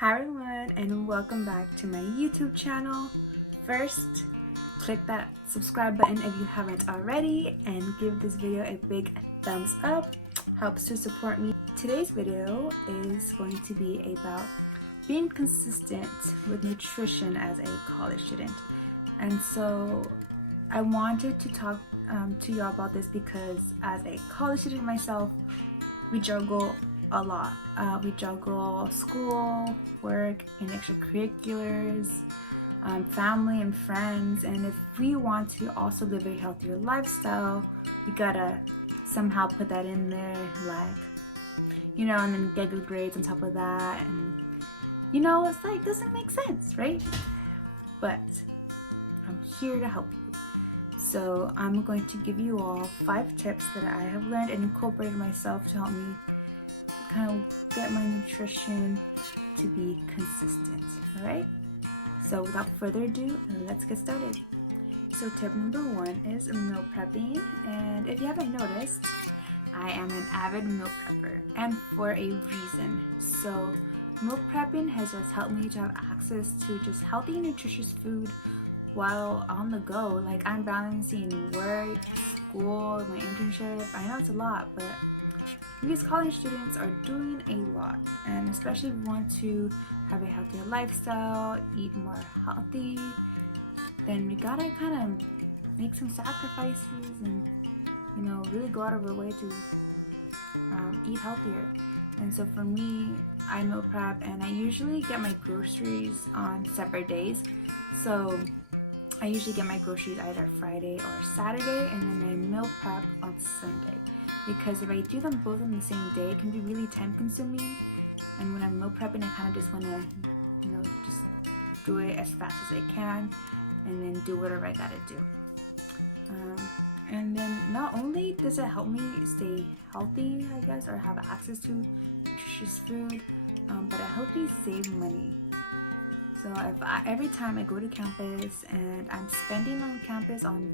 Hi everyone, and welcome back to my YouTube channel. First, click that subscribe button if you haven't already and give this video a big thumbs up. Helps to support me. Today's video is going to be about being consistent with nutrition as a college student. And so I wanted to talk to y'all about this because as a college student myself, we juggle a lot. We juggle school, work, and extracurriculars, family and friends, and if we want to also live a healthier lifestyle, we gotta somehow put that in there, and then get good grades on top of that, and it's like, doesn't make sense, right? But I'm here to help you. So I'm going to give you all 5 tips that I have learned and incorporated myself to help me kind of get my nutrition to be consistent. All right, so without further ado, let's get started. So tip number 1 is meal prepping, and if you haven't noticed, I am an avid meal prepper, and for a reason. So meal prepping has just helped me to have access to just healthy and nutritious food while on the go. Like, I'm balancing work, school, my internship. I know it's a lot, but these college students are doing a lot, and especially if you want to have a healthier lifestyle, eat more healthy, then you gotta kind of make some sacrifices and really go out of our way to eat healthier. And so for me, I meal prep, and I usually get my groceries on separate days. So I usually get my groceries either Friday or Saturday, and then I meal prep on Sunday. Because if I do them both on the same day, it can be really time consuming. And when I'm meal prepping, I kind of just want to, just do it as fast as I can and then do whatever I gotta do. And then not only does it help me stay healthy, I guess, or have access to nutritious food, but it helps me save money. So every time I go to campus and I'm spending on campus on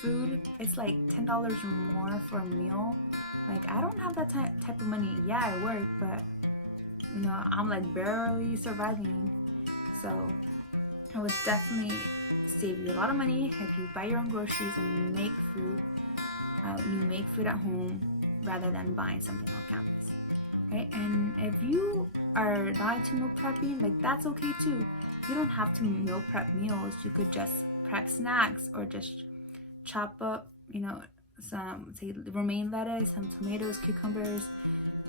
food, it's like $10 more for a meal. Like, I don't have that type of money. Yeah, I work, but I'm like barely surviving. So I would definitely save you a lot of money if you buy your own groceries and make food. You make food at home rather than buying something on campus, right? And if you are not into meal prepping, like, that's okay too. You don't have to meal prep meals. You could just prep snacks, or just chop up, some, say, romaine lettuce, some tomatoes, cucumbers,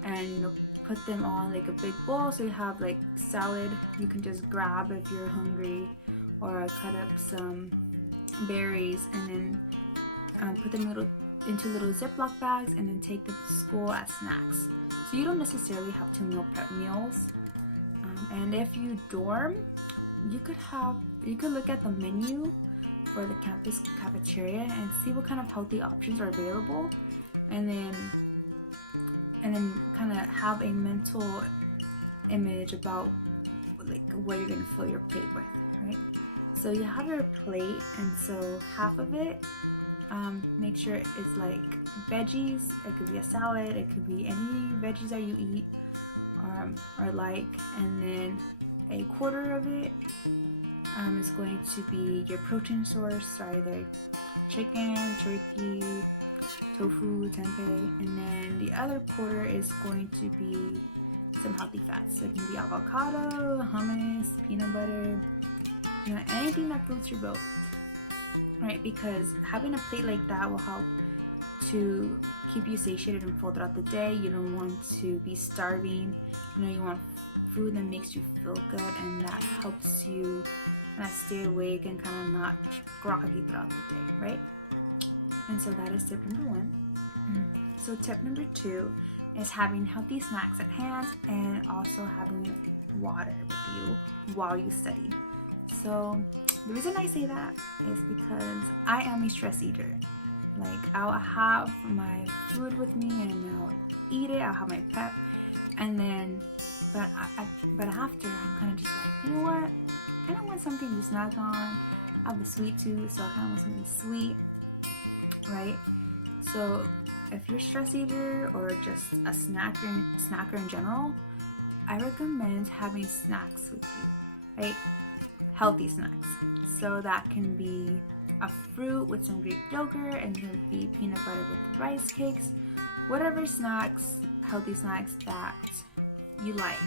and put them on like a big bowl. So you have like salad you can just grab if you're hungry, or cut up some berries and then put them into little Ziploc bags and then take them to school as snacks. So you don't necessarily have to meal prep meals. And if you dorm, you could look at the menu for the campus cafeteria and see what kind of healthy options are available, and then kind of have a mental image about like what you're gonna fill your plate with, right? So you have your plate, and so half of it, make sure it's like veggies. It could be a salad, it could be any veggies that you eat or like, and then a quarter of it is going to be your protein source, so either chicken, turkey, tofu, tempeh, and then the other quarter is going to be some healthy fats. So it can be avocado, hummus, peanut butter, anything that floats your boat, right? Because having a plate like that will help to keep you satiated and full throughout the day. You don't want to be starving. You want food that makes you feel good and that helps you kind of stay awake and kind of not groggy throughout the day, right? And so that is tip number 1. So tip number 2 is having healthy snacks at hand and also having water with you while you study. So the reason I say that is because I am a stress eater. Like, I'll have my food with me and I'll eat it, I'll have my prep, and then but after, I'm kind of just like, you know what, I kind of want something to snack on. I have a sweet tooth, so I kind of want something sweet, right? So if you're a stress eater or just a snacker in general, I recommend having snacks with you, right? Healthy snacks. So that can be a fruit with some Greek yogurt, and it can be peanut butter with rice cakes, whatever snacks, healthy snacks that you like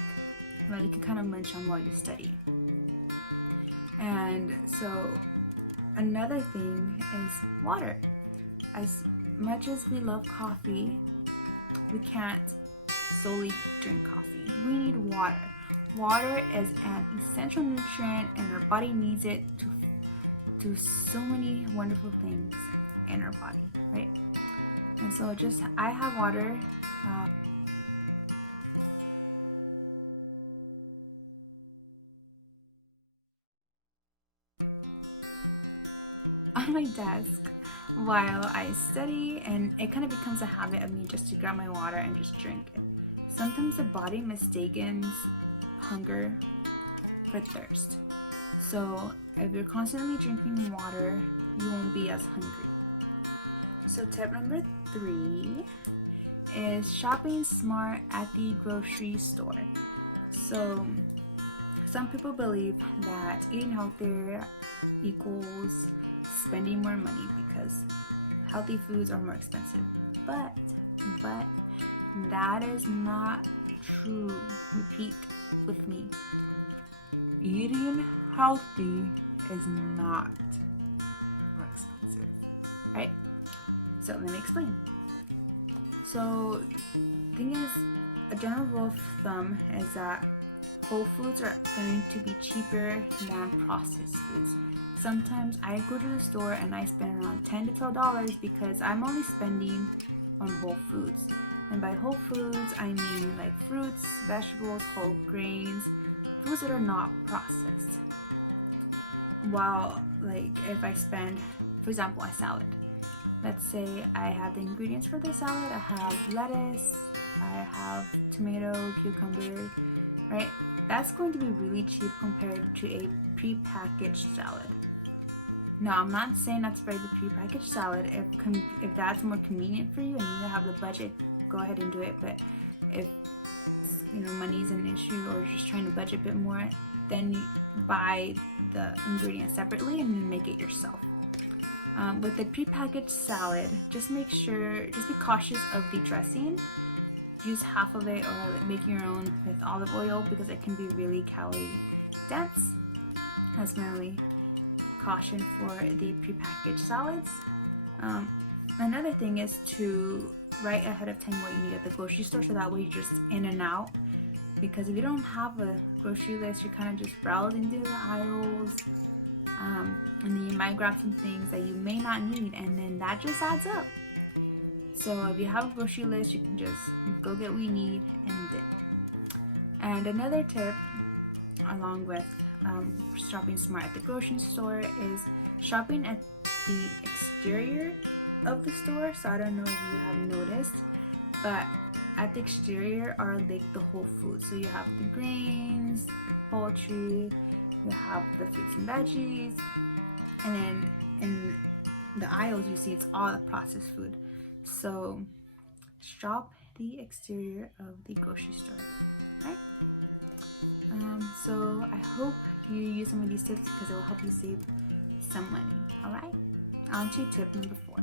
you can kind of munch on while you study. And so another thing is water. As much as we love coffee, we can't solely drink coffee. We need water. Water is an essential nutrient and our body needs it to do so many wonderful things in our body, right? And so I have water. On my desk while I study, and it kind of becomes a habit of me just to grab my water and just drink it. Sometimes the body mistakes hunger for thirst. So if you're constantly drinking water, you won't be as hungry. So tip number 3 is shopping smart at the grocery store. So some people believe that eating healthier equals spending more money because healthy foods are more expensive. But that is not true. Repeat with me. Eating healthy is not more expensive, right? So let me explain. So the thing is, a general rule of thumb is that whole foods are going to be cheaper than processed foods. Sometimes I go to the store and I spend around $10 to $12 because I'm only spending on whole foods. And by whole foods, I mean like fruits, vegetables, whole grains, foods that are not processed. While like if I spend, for example, a salad. Let's say I have the ingredients for the salad. I have lettuce, I have tomato, cucumber, right? That's going to be really cheap compared to a prepackaged salad. Now, I'm not saying not to buy the prepackaged salad. If that's more convenient for you and you have the budget, go ahead and do it. But if money's an issue or just trying to budget a bit more, then you buy the ingredients separately and then make it yourself. With the prepackaged salad, just be cautious of the dressing. Use half of it or make your own with olive oil because it can be really calorie dense. That's my only caution for the prepackaged salads. Another thing is to write ahead of time what you need at the grocery store, so that way you're just in and out. Because if you don't have a grocery list, you're kind of just browsing through the aisles, and then you might grab some things that you may not need, and then that just adds up. So if you have a grocery list, you can just go get what you need and dip. And another tip, along with shopping smart at the grocery store, is shopping at the exterior of the store. So I don't know if you have noticed, but at the exterior are like the whole foods. So you have the grains, the poultry, you have the fruits and veggies, and then in the aisles you see it's all the processed food. So shop the exterior of the grocery store, right? So I hope you use some of these tips because it will help you save some money. All right, on to tip number 4.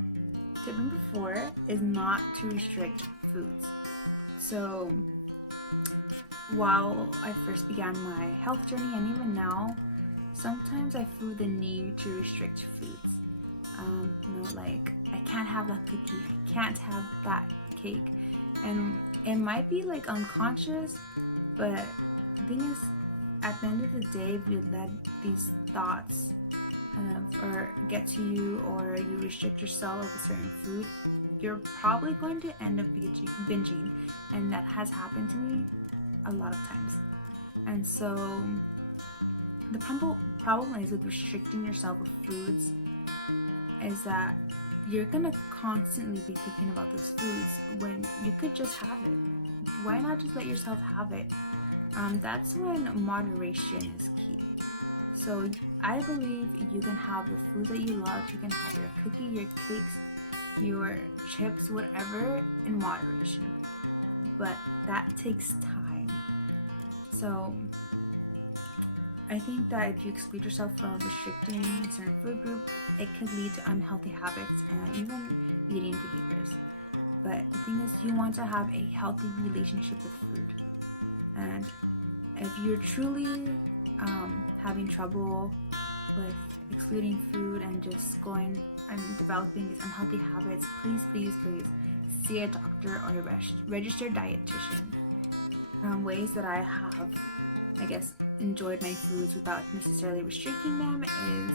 Tip number 4 is not to restrict foods. So while I first began my health journey, and even now, sometimes I feel the need to restrict foods. Like I can't have that cookie, I can't have that cake, and it might be like unconscious, but the thing is, at the end of the day, if you let these thoughts or get to you, or you restrict yourself of a certain food, you're probably going to end up binging, and that has happened to me a lot of times. And so the problem is with restricting yourself of foods is that you're gonna constantly be thinking about those foods when you could just have it. Why not just let yourself have it? That's when moderation is key. So I believe you can have the foods that you love. You can have your cookie, your cakes, your chips, whatever, in moderation. But that takes time. So I think that if you exclude yourself from restricting a certain food group, it could lead to unhealthy habits and even eating behaviors. But the thing is, you want to have a healthy relationship with food. And if you're truly having trouble with excluding food and just going and developing these unhealthy habits, please see a doctor or a registered dietitian. Ways that I have, I guess, enjoyed my foods without necessarily restricting them is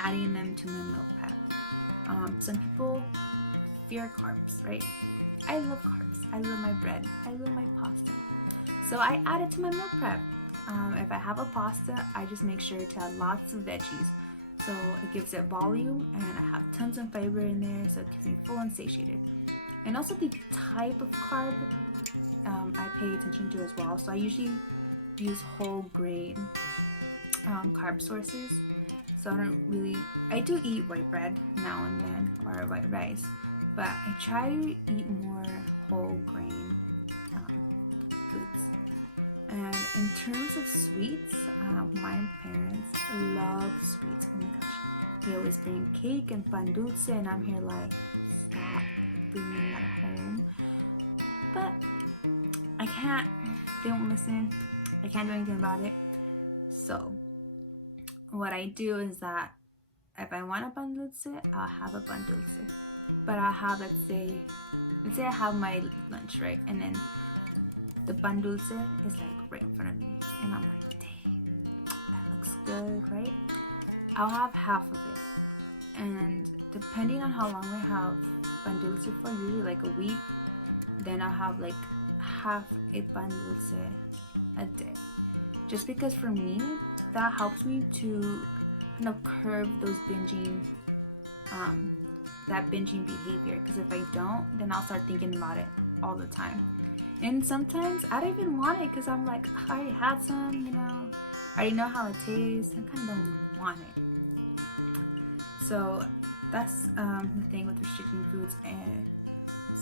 adding them to my meal prep. Some people fear carbs, right? I love carbs. I love my bread. I love my pasta. So I add it to my meal prep. If I have a pasta, I just make sure to add lots of veggies. So it gives it volume and I have tons of fiber in there, so it keeps me full and satiated. And also the type of carb I pay attention to as well. So I usually use whole grain carb sources. So I do eat white bread now and then, or white rice, but I try to eat more whole grain foods. And in terms of sweets, my parents love sweets. Oh my gosh, they always bring cake and pan dulce, and I'm here like, stop bringing that home. But I can't. They won't listen. I can't do anything about it. So what I do is that if I want a pan dulce, I'll have a pan dulce. But I'll have, let's say I have my lunch, right? And then the pan dulce is like right in front of me. And I'm like, dang, that looks good, right? I'll have half of it. And depending on how long we have pan dulce for, usually like a week, then I'll have like half a pan dulce a day. Just because for me, that helps me to kind of curb those binging behavior, because if I don't, then I'll start thinking about it all the time. And sometimes I don't even want it because I'm like, I already had some, I already know how it tastes. I kind of don't want it. So that's the thing with restricting foods. And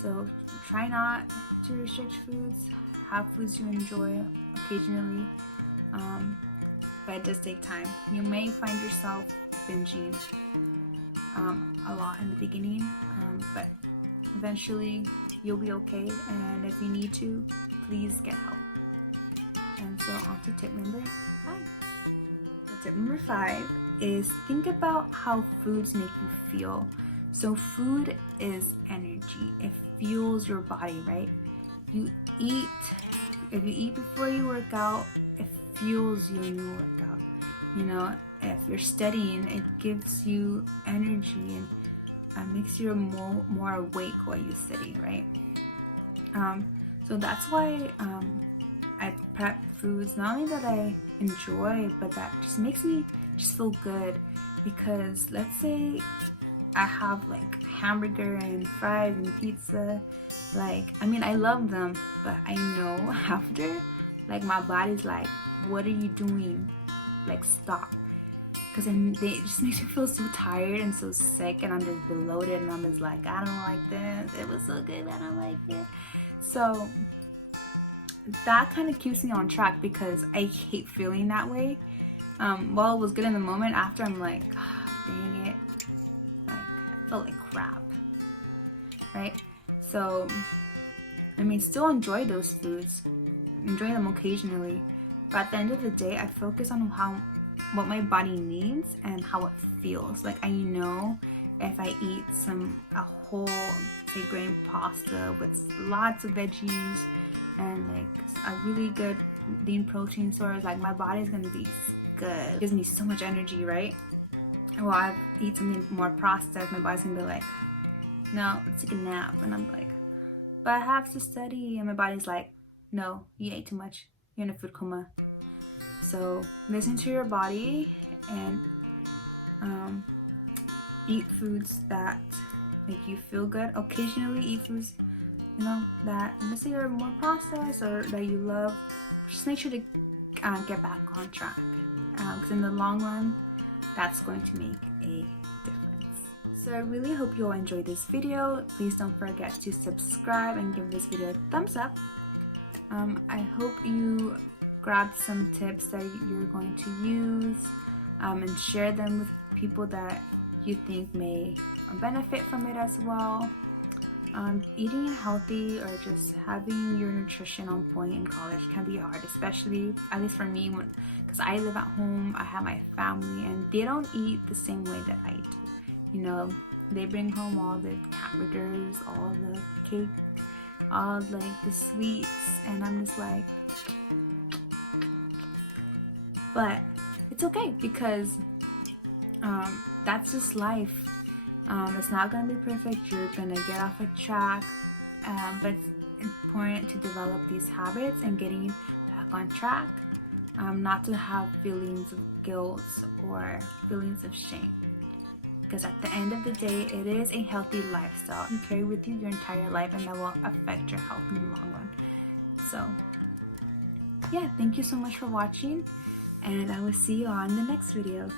so try not to restrict foods. Have foods you enjoy occasionally, but it does take time. You may find yourself binging a lot in the beginning, but eventually you'll be okay. And if you need to, please get help. And so on to tip number 5. So tip number 5 is think about how foods make you feel. So food is energy. It fuels your body, right? If you eat before you work out, it fuels you in your workout. If you're studying, it gives you energy and makes you more awake while you study, right? So that's why I prep foods not only that I enjoy, but that just makes me just feel good. Because let's say I have like hamburger and fries and pizza, I love them, but I know after, my body's like, what are you doing? Stop. Because it just makes me feel so tired and so sick, and I'm just bloated, and I'm just like, I don't like this. It was so good, I don't like it. So that kind of keeps me on track, because I hate feeling that way. While it was good in the moment, after I'm like, dang it. I felt like crap, right? So, still enjoy those foods, enjoy them occasionally, but at the end of the day, I focus on what my body needs and how it feels. I know if I eat a whole, say, grain pasta with lots of veggies and a really good lean protein source, my body's gonna be good. It gives me so much energy, right? Well, I eat something more processed, my body's gonna be like, no, let's take a nap. And I'm like, but I have to study. And my body's like, no, you ate too much. You're in a food coma. So listen to your body and eat foods that make you feel good. Occasionally eat foods, that let's say are more processed or that you love. Just make sure to get back on track. Because in the long run, that's going to make a difference. So I really hope you all enjoyed this video. Please don't forget to subscribe and give this video a thumbs up. I hope you grab some tips that you're going to use and share them with people that you think may benefit from it as well. Eating healthy or just having your nutrition on point in college can be hard, especially, at least for me, because I live at home, I have my family, and they don't eat the same way that I do. You know, they bring home all the hamburgers, all the cake, all like the sweets, and I'm just like, but it's okay because that's just life. It's not gonna be perfect. You're gonna get off a track, but it's important to develop these habits and getting back on track. Not to have feelings of guilt or feelings of shame, because at the end of the day, it is a healthy lifestyle you carry with you your entire life, and that will affect your health in the long run. So yeah, thank you so much for watching, and I will see you on the next video.